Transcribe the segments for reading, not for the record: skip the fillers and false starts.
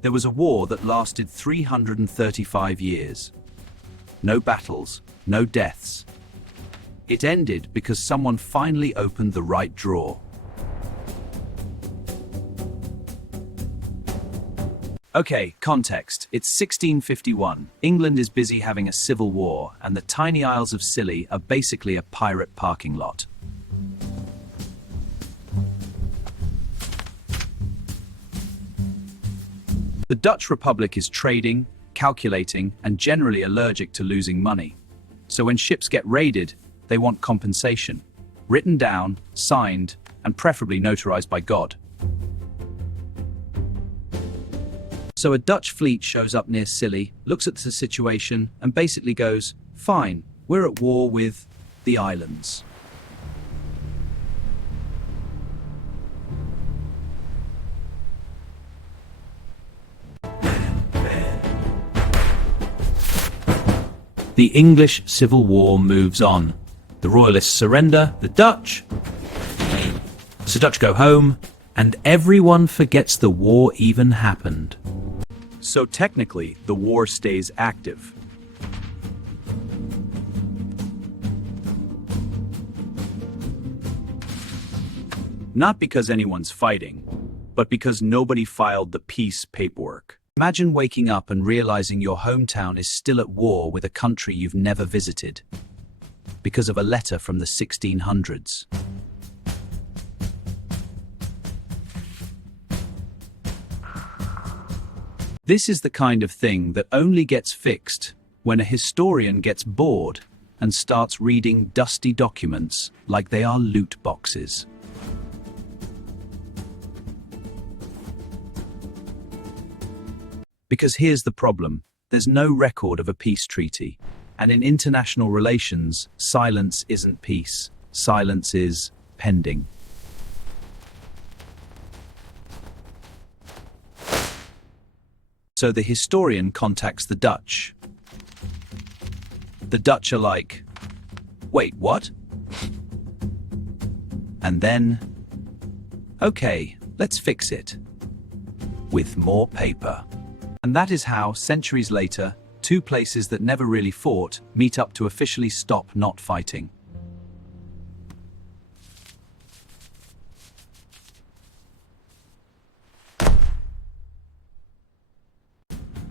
There was a war that lasted 335 years. No battles, no deaths. It ended because someone finally opened the right drawer. Okay, context. It's 1651. England is busy having a civil war, and the tiny Isles of Scilly are basically a pirate parking lot. The Dutch Republic is trading, calculating, and generally allergic to losing money. So when ships get raided, they want compensation. Written down, signed, and preferably notarized by God. So a Dutch fleet shows up near Scilly, looks at the situation, and basically goes, "Fine, we're at war with the islands." The English Civil War moves on. The Royalists surrender, the Dutch go home, and everyone forgets the war even happened. So technically, the war stays active. Not because anyone's fighting, but because nobody filed the peace paperwork. Imagine waking up and realizing your hometown is still at war with a country you've never visited, because of a letter from the 1600s. This is the kind of thing that only gets fixed when a historian gets bored and starts reading dusty documents like they are loot boxes. Because here's the problem: there's no record of a peace treaty. And in international relations, silence isn't peace. Silence is pending. So the historian contacts the Dutch. The Dutch are like, "Wait, what?" And then, "Okay, let's fix it. With more paper." And that is how, centuries later, two places that never really fought meet up to officially stop not fighting.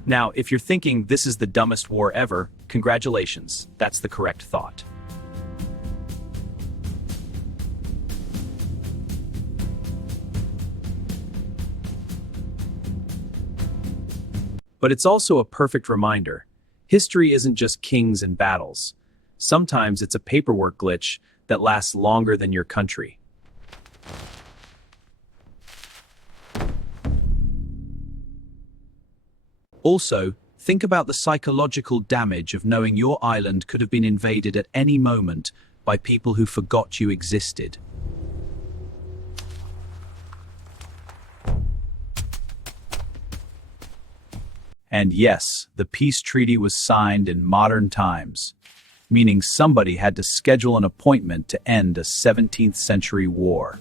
Now, if you're thinking this is the dumbest war ever, congratulations, that's the correct thought. But it's also a perfect reminder. History isn't just kings and battles. Sometimes it's a paperwork glitch that lasts longer than your country. Also, think about the psychological damage of knowing your island could have been invaded at any moment by people who forgot you existed. And yes, the peace treaty was signed in modern times, meaning somebody had to schedule an appointment to end a 17th century war.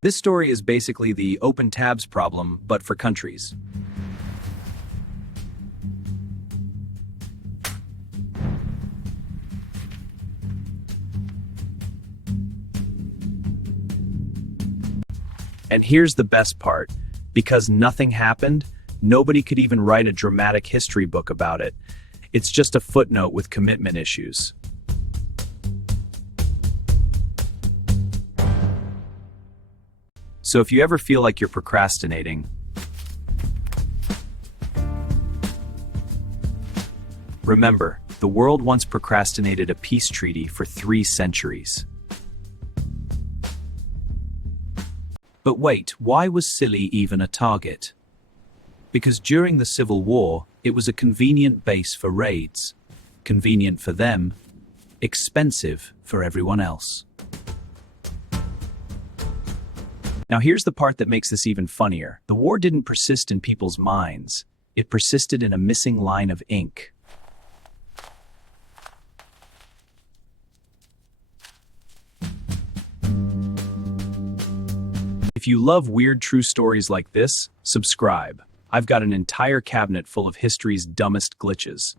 This story is basically the open tabs problem, but for countries. And here's the best part. Because nothing happened, nobody could even write a dramatic history book about it. It's just a footnote with commitment issues. So if you ever feel like you're procrastinating, remember, the world once procrastinated a peace treaty for 3 centuries. But wait, why was Scilly even a target? Because during the Civil War, it was a convenient base for raids. Convenient for them, expensive for everyone else. Now here's the part that makes this even funnier. The war didn't persist in people's minds. It persisted in a missing line of ink. If you love weird true stories like this, subscribe. I've got an entire cabinet full of history's dumbest glitches.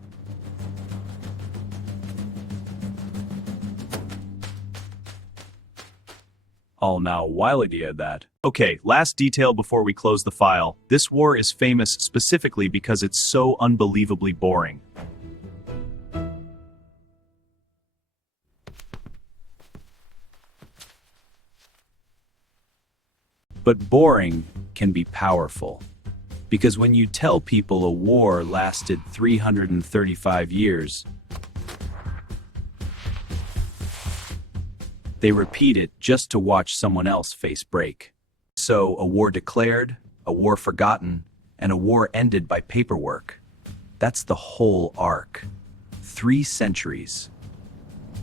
All now, wild idea that. Okay, last detail before we close the file. This war is famous specifically because it's so unbelievably boring. But boring can be powerful. Because when you tell people a war lasted 335 years, they repeat it just to watch someone else face break. So, a war declared, a war forgotten, and a war ended by paperwork. That's the whole arc. 3 centuries.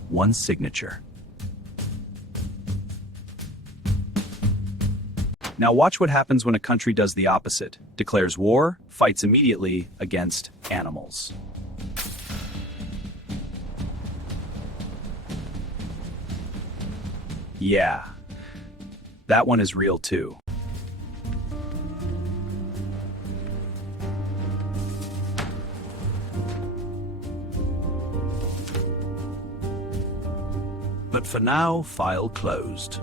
1 signature. Now watch what happens when a country does the opposite, declares war, fights immediately against animals. Yeah, that one is real too. But for now, file closed.